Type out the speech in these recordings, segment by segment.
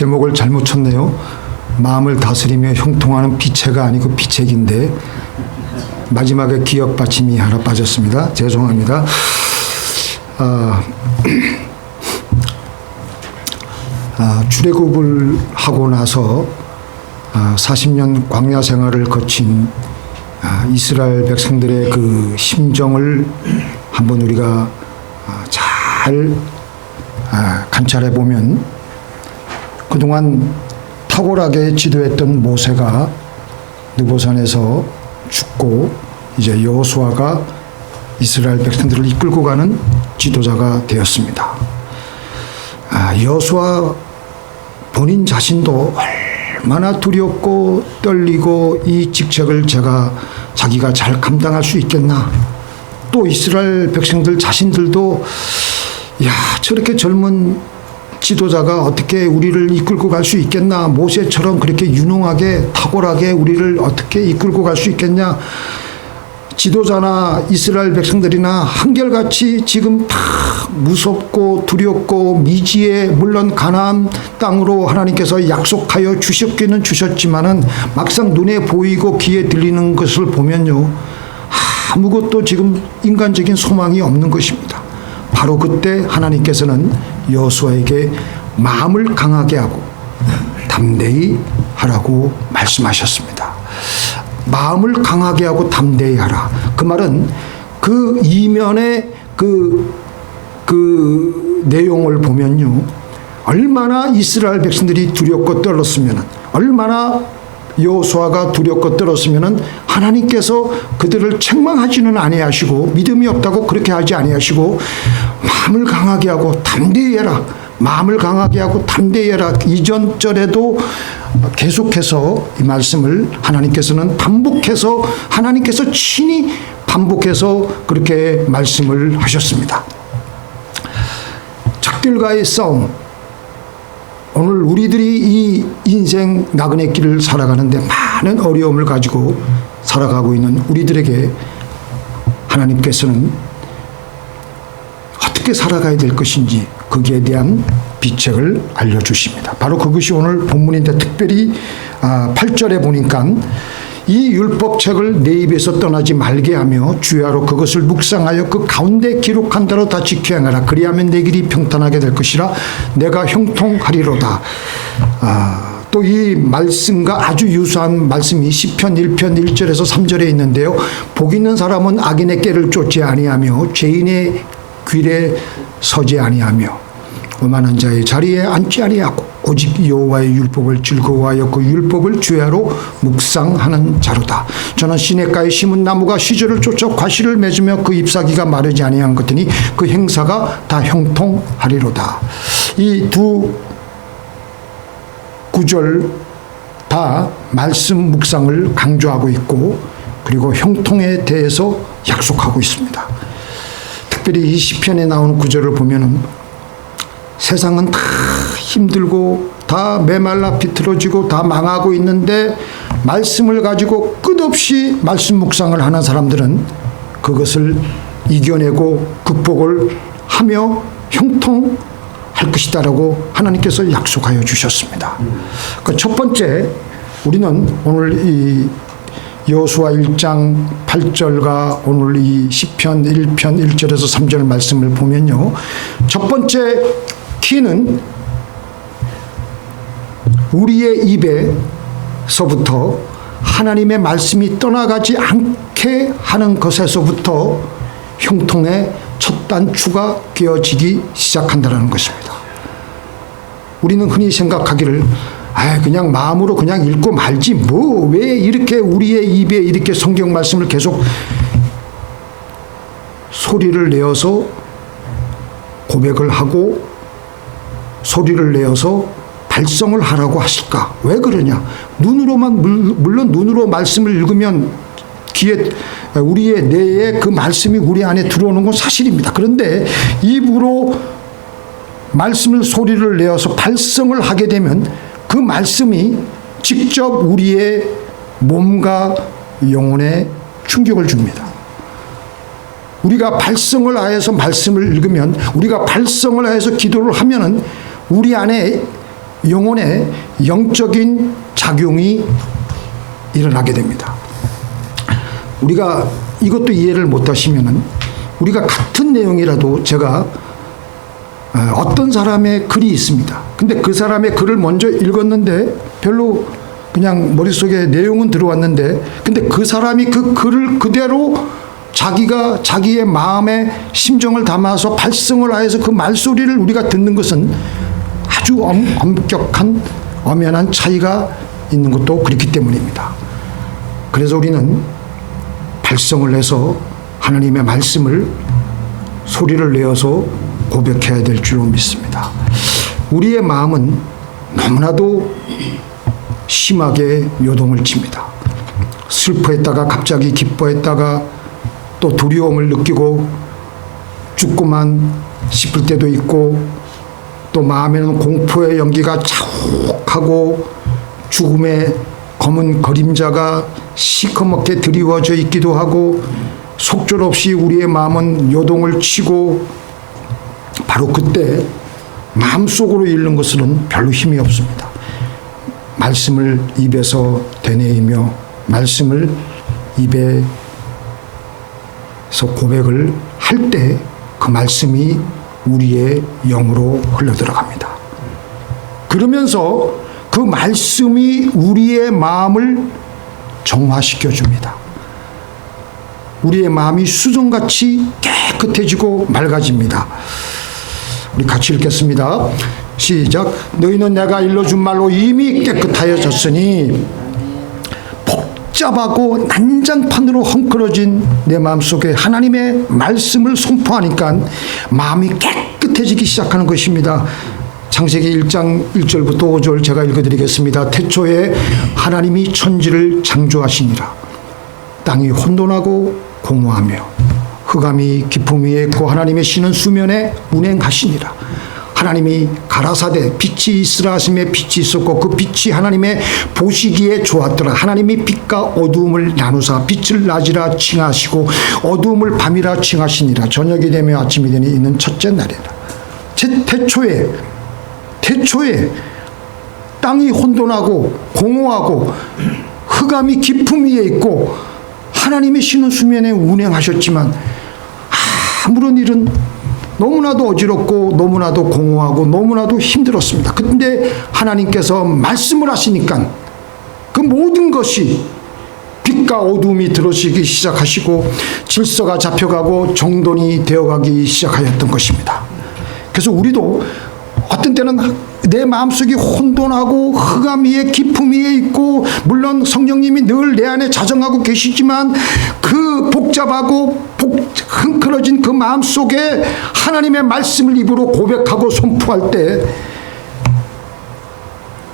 제목을 잘못 쳤네요. 마음을 다스리며 형통하는 비체가 아니고 비책인데 마지막에 기억 받침이 하나 빠졌습니다. 죄송합니다. 출애굽을 하고 나서 40년 광야 생활을 거친 이스라엘 백성들의 그 심정을 한번 우리가 잘 관찰해 보면, 그동안 탁월하게 지도했던 모세가 느보산에서 죽고 이제 여호수아가 이스라엘 백성들을 이끌고 가는 지도자가 되었습니다. 여호수아 본인 자신도 얼마나 두렵고 떨리고 이 직책을 자기가 잘 감당할 수 있겠나, 또 이스라엘 백성들 자신들도 야, 저렇게 젊은 지도자가 어떻게 우리를 이끌고 갈 수 있겠나, 모세처럼 그렇게 유능하게 탁월하게 우리를 어떻게 이끌고 갈 수 있겠냐, 지도자나 이스라엘 백성들이나 한결같이 지금 다 무섭고 두렵고 미지에, 물론 가나안 땅으로 하나님께서 약속하여 주셨기는 주셨지만은 막상 눈에 보이고 귀에 들리는 것을 보면요, 아무것도 지금 인간적인 소망이 없는 것입니다. 바로 그때 하나님께서는 여호수아에게 마음을 강하게 하고 담대히 하라고 말씀하셨습니다. 마음을 강하게 하고 담대히 하라. 그 말은 그 이면의 그 내용을 보면요, 얼마나 이스라엘 백성들이 두렵고 떨었으면, 얼마나 여호수아가 두렵고 떨었으면 하나님께서 그들을 책망하지는 아니하시고 믿음이 없다고 그렇게 하지 아니하시고 마음을 강하게 하고 담대히 해라, 마음을 강하게 하고 담대히 해라. 이전 절에도 계속해서 이 말씀을 하나님께서는 반복해서, 하나님께서 친히 반복해서 그렇게 말씀을 하셨습니다. 적들과의 싸움, 오늘 우리들이 이 인생 나그네 길을 살아가는데 많은 어려움을 가지고 살아가고 있는 우리들에게 하나님께서는 어떻게 살아가야 될 것인지 거기에 대한 비책을 알려주십니다. 바로 그것이 오늘 본문인데, 특별히 8절에 보니까 이 율법책을 내 입에서 떠나지 말게 하며 주야로 그것을 묵상하여 그 가운데 기록한 대로 다 지켜 행하라. 그리하면 내 길이 평탄하게 될 것이라 내가 형통하리로다. 또 이 말씀과 아주 유사한 말씀이 시편 1편 1절에서 3절에 있는데요. 복 있는 사람은 악인의 꾀를 쫓지 아니하며 죄인의 길에 서지 아니하며 오만한 자의 자리에 앉지 아니하고 오직 여호와의 율법을 즐거워하여 그 율법을 주야로 묵상하는 자로다. 저는 시냇가에 심은 나무가 시절을 쫓아 과실을 맺으며 그 잎사귀가 마르지 아니한 것이니 그 행사가 다 형통하리로다. 이 두 구절 다 말씀 묵상을 강조하고 있고, 그리고 형통에 대해서 약속하고 있습니다. 특별히 이 시편에 나오는 구절을 보면은 세상은 다 힘들고 다 메말라 비틀어지고 다 망하고 있는데 말씀을 가지고 끝없이 말씀 묵상을 하는 사람들은 그것을 이겨내고 극복을 하며 형통할 것이다라고 하나님께서 약속하여 주셨습니다. 그 첫 번째, 우리는 오늘 이 여호수아 1장 8절과 오늘 이 시편 1편 1절에서 3절 말씀을 보면요, 첫 번째 키는 우리의 입에서부터 하나님의 말씀이 떠나가지 않게 하는 것에서부터 형통의 첫 단추가 끼어지기 시작한다는 것입니다. 우리는 흔히 생각하기를 그냥 마음으로 그냥 읽고 말지 뭐, 왜 이렇게 우리의 입에 이렇게 성경 말씀을 계속 소리를 내어서 고백을 하고 소리를 내어서 발성을 하라고 하실까? 왜 그러냐? 물론 눈으로 말씀을 읽으면 우리의 뇌에 그 말씀이 우리 안에 들어오는 건 사실입니다. 그런데 입으로 말씀을 소리를 내어서 발성을 하게 되면 그 말씀이 직접 우리의 몸과 영혼에 충격을 줍니다. 우리가 발성을 하여서 말씀을 읽으면, 우리가 발성을 하여서 기도를 하면은 우리 안에 영혼의 영적인 작용이 일어나게 됩니다. 우리가 이것도 이해를 못하시면은 우리가 같은 내용이라도 제가 어떤 사람의 글이 있습니다. 근데 그 사람의 글을 먼저 읽었는데 별로 그냥 머릿속에 내용은 들어왔는데 근데 그 사람이 그 글을 그대로 자기가 자기의 마음의 심정을 담아서 발성을 하여서 그 말소리를 우리가 듣는 것은 아주 엄격한 엄연한 차이가 있는 것도 그렇기 때문입니다. 그래서 우리는 발성을 해서 하나님의 말씀을 소리를 내어서 고백해야 될 줄로 믿습니다. 우리의 마음은 너무나도 심하게 요동을 칩니다. 슬퍼했다가 갑자기 기뻐했다가 또 두려움을 느끼고 죽고만 싶을 때도 있고 또 마음에는 공포의 연기가 자욱하고 죽음의 검은 그림자가 시커멓게 드리워져 있기도 하고 속절없이 우리의 마음은 요동을 치고 바로 그때 마음속으로 읽는 것은 별로 힘이 없습니다. 말씀을 입에서 되뇌이며 말씀을 입에서 고백을 할 때 그 말씀이 우리의 영으로 흘러들어갑니다. 그러면서 그 말씀이 우리의 마음을 정화시켜 줍니다. 우리의 마음이 수정같이 깨끗해지고 맑아집니다. 우리 같이 읽겠습니다. 시작. 너희는 내가 일러준 말로 이미 깨끗하여졌으니 복잡하고 난장판으로 헝클어진 내 마음속에 하나님의 말씀을 선포하니까 마음이 깨끗해지기 시작하는 것입니다. 창세기 1장 1절부터 5절 제가 읽어드리겠습니다. 태초에 하나님이 천지를 창조하시니라. 땅이 혼돈하고 공허하며 흑암이 깊음 위에 있고 하나님의 신은 수면에 운행하시니라. 하나님이 가라사대 빛이 있으라 하심에 빛이 있었고 그 빛이 하나님의 보시기에 좋았더라. 하나님이 빛과 어두움을 나누사 빛을 낮이라 칭하시고 어두움을 밤이라 칭하시니라. 저녁이 되며 아침이 되니 있는 첫째 날이라. 태초에 땅이 혼돈하고 공허하고 흑암이 깊음 위에 있고 하나님의 신은 수면에 운행하셨지만 아무런 일은 너무나도 어지럽고 너무나도 공허하고 너무나도 힘들었습니다. 그런데 하나님께서 말씀을 하시니까 그 모든 것이 빛과 어둠이 들어오기 시작하시고 질서가 잡혀가고 정돈이 되어가기 시작하였던 것입니다. 그래서 우리도 어떤 때는 내 마음속이 혼돈하고 흑암 위에 깊음 위에 있고 물론 성령님이 늘 내 안에 자정하고 계시지만 그 복잡하고 흥클어진 그 마음속에 하나님의 말씀을 입으로 고백하고 선포할 때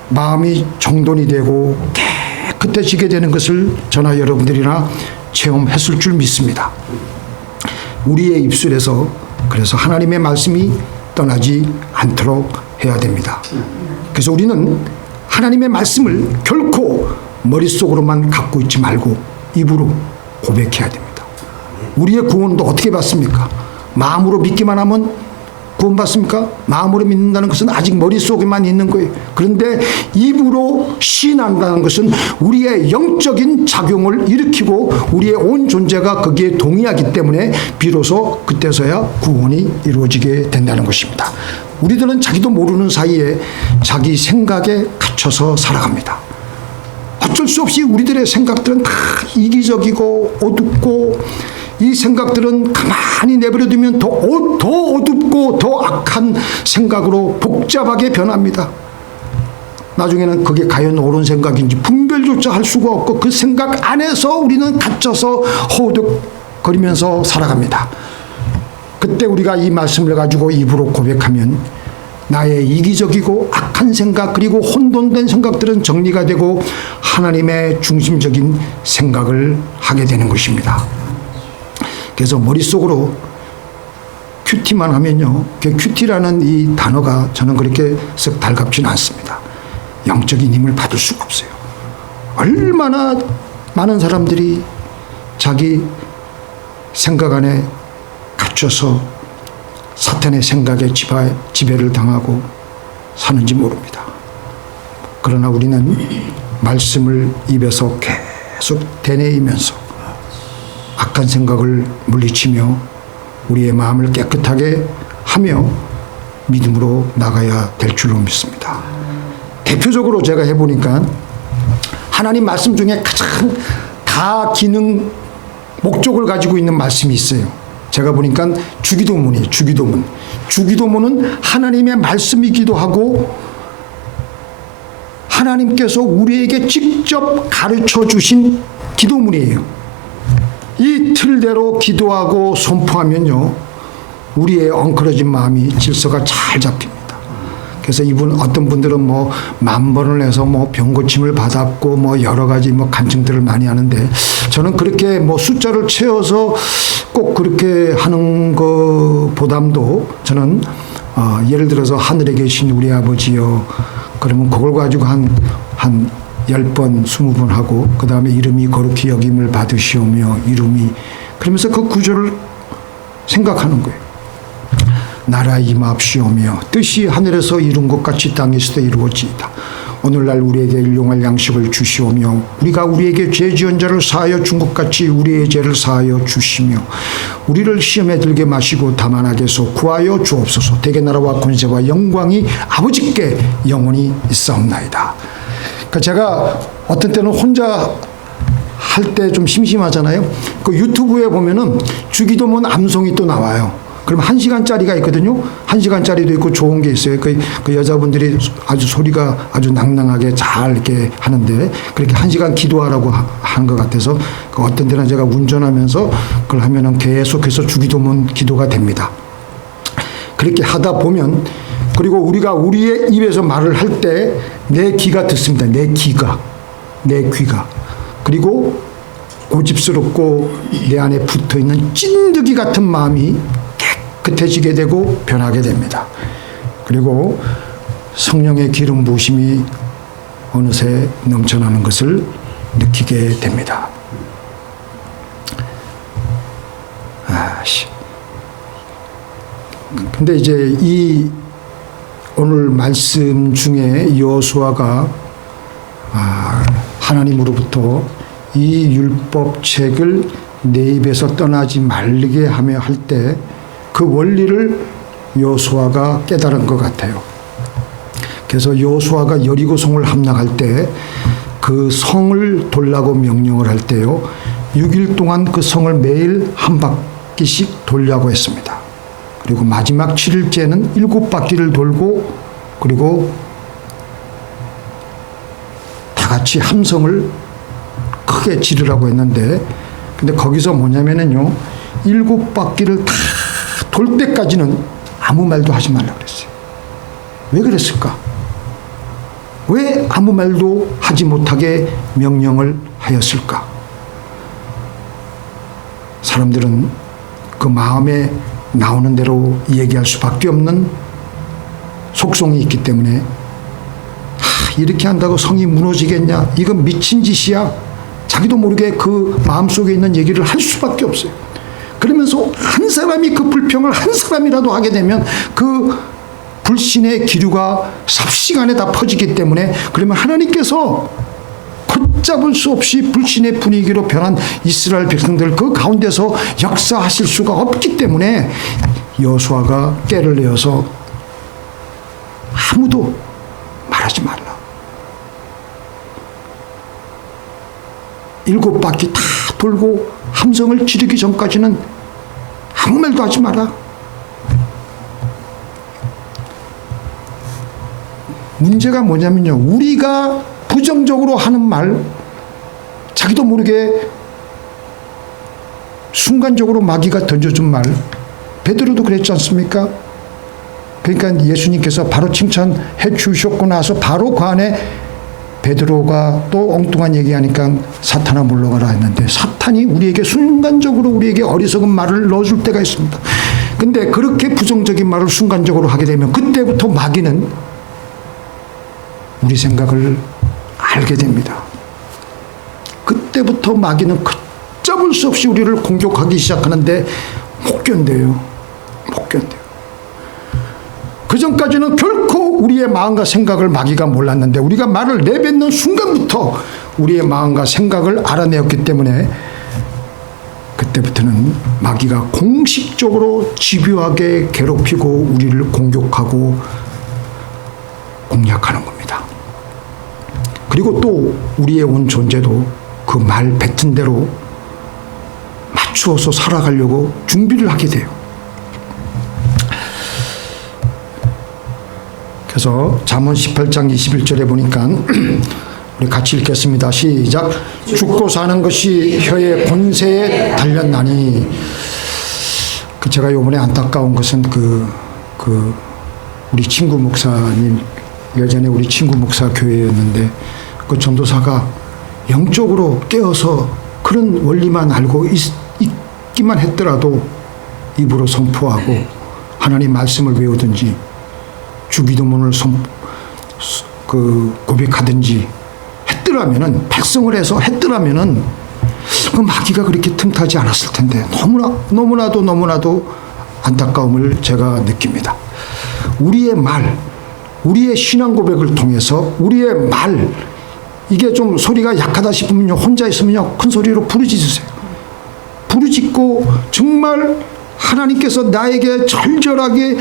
마음이 정돈이 되고 깨끗해지게 되는 것을 저나 여러분들이나 체험했을 줄 믿습니다. 우리의 입술에서 그래서 하나님의 말씀이 떠나지 않도록 해야 됩니다. 그래서 우리는 하나님의 말씀을 결코 머릿속으로만 갖고 있지 말고 입으로 고백해야 됩니다. 우리의 구원도 어떻게 받습니까? 마음으로 믿기만 하면 구원받습니까? 마음으로 믿는다는 것은 아직 머릿속에만 있는 거예요. 그런데 입으로 시인한다는 것은 우리의 영적인 작용을 일으키고 우리의 온 존재가 거기에 동의하기 때문에 비로소 그때서야 구원이 이루어지게 된다는 것입니다. 우리들은 자기도 모르는 사이에 자기 생각에 갇혀서 살아갑니다. 어쩔 수 없이 우리들의 생각들은 다 이기적이고 어둡고 이 생각들은 가만히 내버려두면 더 어둡고 더 악한 생각으로 복잡하게 변합니다. 나중에는 그게 과연 옳은 생각인지 분별조차 할 수가 없고 그 생각 안에서 우리는 갇혀서 허우적거리면서 살아갑니다. 그때 우리가 이 말씀을 가지고 입으로 고백하면 나의 이기적이고 악한 생각 그리고 혼돈된 생각들은 정리가 되고 하나님의 중심적인 생각을 하게 되는 것입니다. 그래서 머릿속으로 큐티만 하면요. 큐티라는 이 단어가 저는 그렇게 썩 달갑지는 않습니다. 영적인 힘을 받을 수가 없어요. 얼마나 많은 사람들이 자기 생각 안에 갇혀서 사탄의 생각에 지배를 당하고 사는지 모릅니다. 그러나 우리는 말씀을 입에서 계속 되뇌이면서 악한 생각을 물리치며 우리의 마음을 깨끗하게 하며 믿음으로 나가야 될 줄로 믿습니다. 대표적으로 제가 해보니까 하나님 말씀 중에 가장 다 기능 목적을 가지고 있는 말씀이 있어요. 제가 보니까 주기도문이에요. 주기도문. 주기도문은 하나님의 말씀이기도 하고 하나님께서 우리에게 직접 가르쳐 주신 기도문이에요. 이 틀대로 기도하고 선포하면요, 우리의 엉클어진 마음이 질서가 잘 잡힙니다. 그래서 어떤 분들은 뭐 10,000번을 해서 뭐 병고침을 받았고 뭐 여러 가지 뭐 간증들을 많이 하는데, 저는 그렇게 뭐 숫자를 채워서 꼭 그렇게 하는 것보담도 저는 예를 들어서 하늘에 계신 우리 아버지요, 그러면 그걸 가지고 한 10번, 20번 하고, 그 다음에 이름이 거룩히 여김을 받으시오며 이름이, 그러면서 그 구절을 생각하는 거예요. 나라 임합시오며 뜻이 하늘에서 이룬 것 같이 땅에서도 이루어지이다. 오늘날 우리에게 일용할 양식을 주시오며 우리가 우리에게 죄 지은 자를 사하여 준 것 같이 우리의 죄를 사하여 주시며 우리를 시험에 들게 마시고 다만 악에서 구하여 주옵소서. 대개 나라와 권세와 영광이 아버지께 영원히 있사옵나이다. 그러니까 제가 어떤 때는 혼자 할 때 좀 심심하잖아요. 그 유튜브에 보면은 주기도문 암송이 또 나와요. 그럼 1시간짜리가 있거든요. 1시간짜리도 있고 좋은 게 있어요. 그 여자분들이 아주 소리가 아주 낭낭하게 잘 이렇게 하는데, 그렇게 1시간 기도하라고 하는 것 같아서 어떤 때는 제가 운전하면서 그걸 하면은 계속해서 주기도문 기도가 됩니다. 그렇게 하다 보면, 그리고 우리가 우리의 입에서 말을 할 때 내 귀가 듣습니다. 내 귀가. 그리고 고집스럽고 내 안에 붙어있는 찐득이 같은 마음이 깨끗해지게 되고 변하게 됩니다. 그리고 성령의 기름 부으심이 어느새 넘쳐나는 것을 느끼게 됩니다. 근데 이제 이 오늘 말씀 중에 여호수아가 하나님으로부터 이 율법책을 내 입에서 떠나지 말게 하며 할 때 그 원리를 여호수아가 깨달은 것 같아요. 그래서 여호수아가 여리고성을 함락할 때 그 성을 돌라고 명령을 할 때요, 6일 동안 그 성을 매일 한 바퀴씩 돌려고 했습니다. 그리고 마지막 7일째는 7바퀴를 돌고, 그리고 다 같이 함성을 크게 지르라고 했는데, 근데 거기서 뭐냐면은요, 7바퀴를 다 돌 때까지는 아무 말도 하지 말라고 그랬어요. 왜 그랬을까? 왜 아무 말도 하지 못하게 명령을 하였을까? 사람들은 그 마음에 나오는 대로 얘기할 수밖에 없는 속성이 있기 때문에, 이렇게 한다고 성이 무너지겠냐? 이건 미친 짓이야. 자기도 모르게 그 마음속에 있는 얘기를 할 수밖에 없어요. 그러면서 한 사람이 그 불평을 한 사람이라도 하게 되면 그 불신의 기류가 삽시간에 다 퍼지기 때문에, 그러면 하나님께서 걷잡을 수 없이 불신의 분위기로 변한 이스라엘 백성들 그 가운데서 역사하실 수가 없기 때문에 여호수아가 꾀를 내어서 아무도 말하지 말라. 7바퀴 다 돌고 함성을 지르기 전까지는 아무 말도 하지 마라. 문제가 뭐냐면요, 우리가 부정적으로 하는 말, 자기도 모르게 순간적으로 마귀가 던져준 말, 베드로도 그랬지 않습니까? 그러니까 예수님께서 바로 칭찬해 주셨고 나서 바로 그 안에 베드로가 또 엉뚱한 얘기하니까 사탄아 물러가라 했는데, 사탄이 우리에게 순간적으로 우리에게 어리석은 말을 넣어줄 때가 있습니다. 근데 그렇게 부정적인 말을 순간적으로 하게 되면 그때부터 마귀는 우리 생각을 알게 됩니다. 그때부터 마귀는 걷잡을 수 없이 우리를 공격하기 시작하는데 못 견뎌요. 그 전까지는 결코 우리의 마음과 생각을 마귀가 몰랐는데 우리가 말을 내뱉는 순간부터 우리의 마음과 생각을 알아내었기 때문에 그때부터는 마귀가 공식적으로 집요하게 괴롭히고 우리를 공격하고 공략하는 겁니다. 그리고 또 우리의 온 존재도 그 말 뱉은 대로 맞추어서 살아가려고 준비를 하게 돼요. 그래서 잠언 18장 21절에 보니까 우리 같이 읽겠습니다. 시작. 죽고 사는 것이 혀의 권세에 달렸나니. 제가 요번에 안타까운 것은 우리 친구 목사님, 예전에 우리 친구 목사 교회였는데 그 전도사가 영적으로 깨어서 그런 원리만 알고 있기만 했더라도 입으로 선포하고 하나님 말씀을 외우든지 주기도문을 고백하든지 했더라면은, 백성을 해서 했더라면은 그 마귀가 그렇게 틈타지 않았을 텐데 너무나도 안타까움을 제가 느낍니다. 우리의 말, 우리의 신앙 고백을 통해서 우리의 말, 이게 좀 소리가 약하다 싶으면요, 혼자 있으면요, 큰 소리로 부르짖으세요. 부르짖고 정말 하나님께서 나에게 절절하게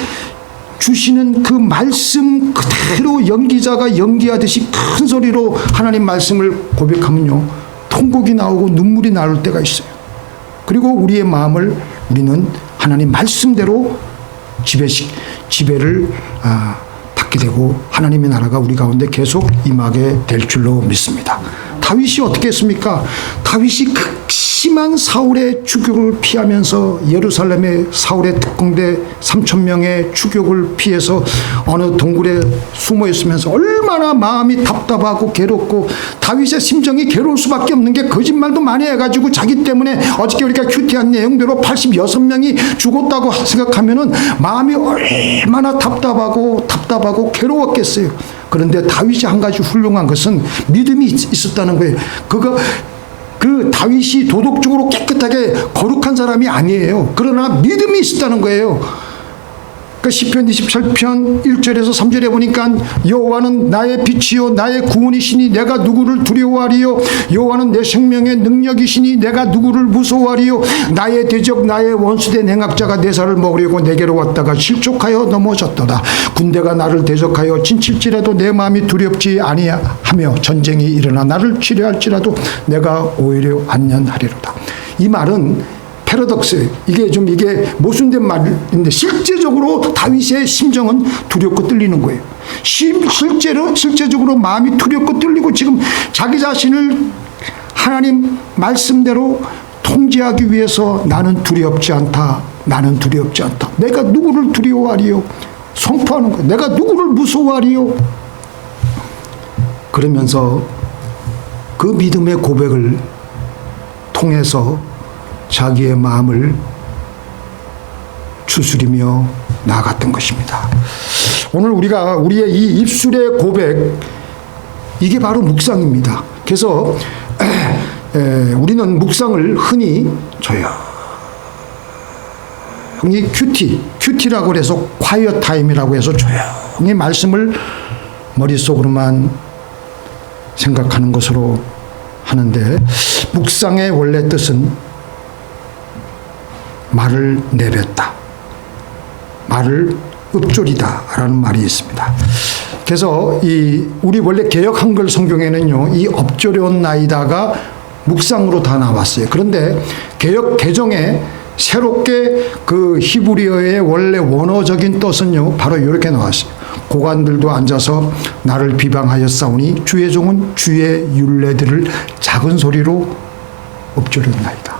주시는 그 말씀 그대로 연기자가 연기하듯이 큰 소리로 하나님 말씀을 고백하면요, 통곡이 나오고 눈물이 나올 때가 있어요. 그리고 우리의 마음을 우리는 하나님 말씀대로 지배를 받게 되고 하나님의 나라가 우리 가운데 계속 임하게 될 줄로 믿습니다. 다윗이 어떻게 했습니까? 다윗이 극심한 사울의 추격을 피하면서 예루살렘의 사울의 특공대 3,000명의 추격을 피해서 어느 동굴에 숨어 있으면서 얼마나 마음이 답답하고 괴롭고, 다윗의 심정이 괴로울 수밖에 없는 게 거짓말도 많이 해가지고 자기 때문에 어저께 우리가 큐티한 내용대로 86명이 죽었다고 생각하면은 마음이 얼마나 답답하고 괴로웠겠어요. 그런데 다윗이 한 가지 훌륭한 것은 믿음이 있었다는 거예요. 그 다윗이 도덕적으로 깨끗하게 거룩한 사람이 아니에요. 그러나 믿음이 있었다는 거예요. 그 시편 27편 1절에서 3절에 보니까 여호와는 나의 빛이요 나의 구원이시니 내가 누구를 두려워하리요. 여호와는 내 생명의 능력이시니 내가 누구를 무서워하리요. 나의 대적 나의 원수된 행악자가 내 살을 먹으려고 내게로 왔다가 실족하여 넘어졌도다. 군대가 나를 대적하여 진칠지라도 내 마음이 두렵지 아니하며 전쟁이 일어나 나를 치료할지라도 내가 오히려 안전하리로다. 이 말은 패러독스예요. 이게 모순된 말인데 실제적으로 다윗의 심정은 두렵고 떨리는 거예요. 실제적으로 마음이 두렵고 떨리고 지금 자기 자신을 하나님 말씀대로 통제하기 위해서 나는 두렵지 않다. 내가 누구를 두려워하리요? 선포하는 거예요. 내가 누구를 무서워하리요? 그러면서 그 믿음의 고백을 통해서 자기의 마음을 추스리며 나아갔던 것입니다. 오늘 우리의 이 입술의 고백, 이게 바로 묵상입니다. 그래서 우리는 묵상을 흔히 조용히 큐티라고 해서 quiet time이라고 해서 조용히 말씀을 머릿속으로만 생각하는 것으로 하는데, 묵상의 원래 뜻은 말을 내뱉다, 말을 읊조리다 라는 말이 있습니다. 그래서 우리 원래 개역 한글 성경에는요, 이 엎조렸나이다가 묵상으로 다 나왔어요. 그런데 개역 개정에 새롭게 그 히브리어의 원래 원어적인 뜻은요, 바로 이렇게 나왔어요. 고관들도 앉아서 나를 비방하였사오니 주의 종은 주의 율례들을 작은 소리로 읊조렸나이다.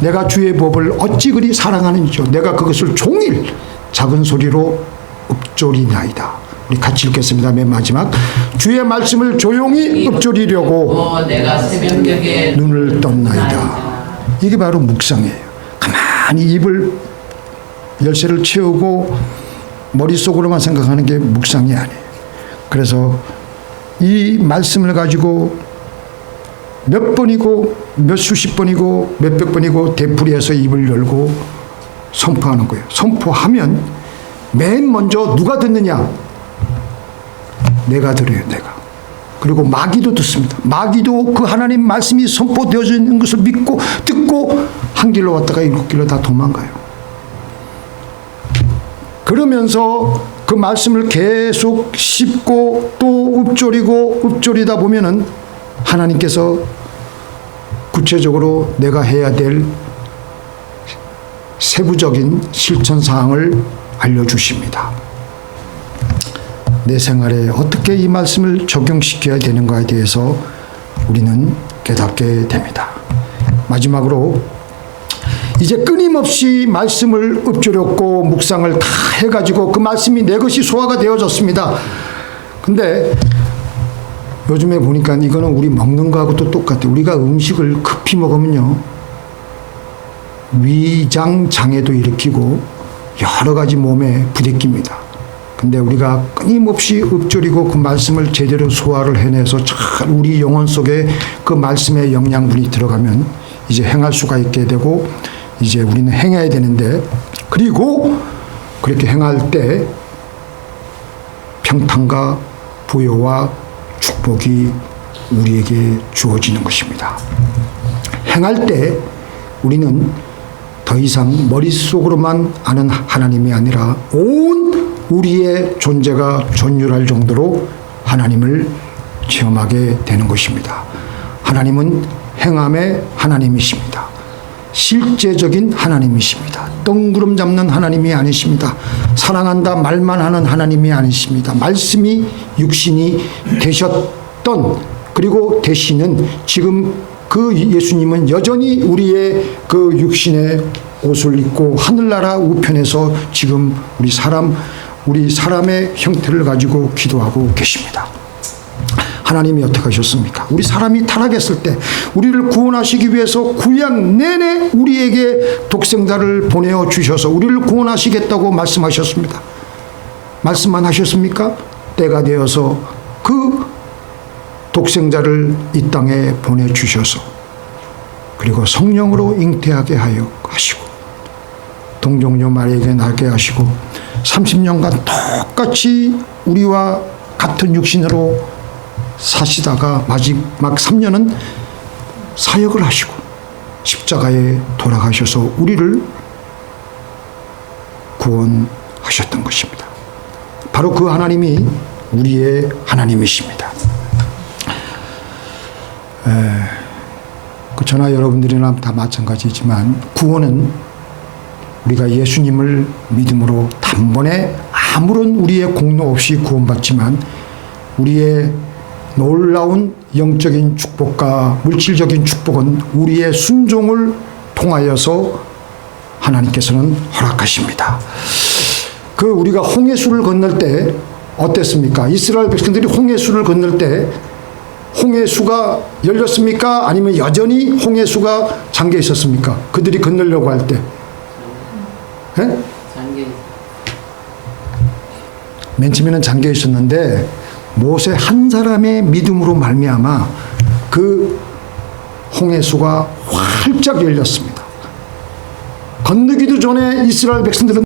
내가 주의 법을 어찌 그리 사랑하는지요. 내가 그것을 종일 작은 소리로 읊조리나이다. 우리 같이 읽겠습니다. 맨 마지막. 주의 말씀을 조용히 읊조리려고 내가 새벽녘에 눈을 떴나이다. 이게 바로 묵상이에요. 가만히 입을 열쇠를 채우고 머릿속으로만 생각하는 게 묵상이 아니에요. 그래서 이 말씀을 가지고 몇 번이고 몇 수십 번이고 몇백 번이고 되풀이해서 입을 열고 선포하는 거예요. 선포하면 맨 먼저 누가 듣느냐? 내가 들어요, 내가. 그리고 마귀도 듣습니다. 마귀도 그 하나님 말씀이 선포되어져 있는 것을 믿고 듣고 한 길로 왔다가 일곱 길로 다 도망가요. 그러면서 그 말씀을 계속 씹고 또 읊조리다 보면은 하나님께서 구체적으로 내가 해야 될 세부적인 실천 사항을 알려주십니다. 내 생활에 어떻게 이 말씀을 적용시켜야 되는가에 대해서 우리는 깨닫게 됩니다. 마지막으로 이제 끊임없이 말씀을 읊조렸고 묵상을 다 해가지고 그 말씀이 내 것이 소화가 되어졌습니다. 근데 요즘에 보니까 이거는 우리 먹는 거하고도 똑같아요. 우리가 음식을 급히 먹으면요, 위장 장애도 일으키고 여러 가지 몸에 부대낍니다. 근데 우리가 끊임없이 읊조리고 그 말씀을 제대로 소화를 해내서 잘 우리 영혼 속에 그 말씀의 영양분이 들어가면 이제 행할 수가 있게 되고 이제 우리는 행해야 되는데, 그리고 그렇게 행할 때 평탄과 부여와 축복이 우리에게 주어지는 것입니다. 행할 때 우리는 더 이상 머릿속으로만 아는 하나님이 아니라 온 우리의 존재가 전율할 정도로 하나님을 체험하게 되는 것입니다. 하나님은 행함의 하나님이십니다. 실제적인 하나님이십니다. 뜬구름 잡는 하나님이 아니십니다. 사랑한다 말만 하는 하나님이 아니십니다. 말씀이 육신이 되셨던, 그리고 되시는 지금 그 예수님은 여전히 우리의 그 육신의 옷을 입고 하늘나라 우편에서 지금 우리 사람의 형태를 가지고 기도하고 계십니다. 하나님이 어떻게 하셨습니까? 우리 사람이 타락했을 때 우리를 구원하시기 위해서 구약 내내 우리에게 독생자를 보내어 주셔서 우리를 구원하시겠다고 말씀하셨습니다. 말씀만 하셨습니까? 때가 되어서 그 독생자를 이 땅에 보내주셔서 그리고 성령으로 잉태하게 하여 하시고 동정녀 마리아에게 낳게 하시고 30년간 똑같이 우리와 같은 육신으로 사시다가 마지막 3년은 사역을 하시고 십자가에 돌아가셔서 우리를 구원하셨던 것입니다. 바로 그 하나님이 우리의 하나님이십니다. 저나 여러분들이나 다 마찬가지지만 구원은 우리가 예수님을 믿음으로 단번에 아무런 우리의 공로 없이 구원받지만 우리의 놀라운 영적인 축복과 물질적인 축복은 우리의 순종을 통하여서 하나님께서는 허락하십니다. 그 우리가 홍해수를 건널 때 어땠습니까? 이스라엘 백성들이 홍해수를 건널 때 홍해수가 열렸습니까? 아니면 여전히 홍해수가 잠겨 있었습니까? 그들이 건너려고 할 때. 맨 처음에는 잠겨 있었는데 모세 한 사람의 믿음으로 말미암아 그 홍해수가 활짝 열렸습니다. 건너기도 전에 이스라엘 백성들은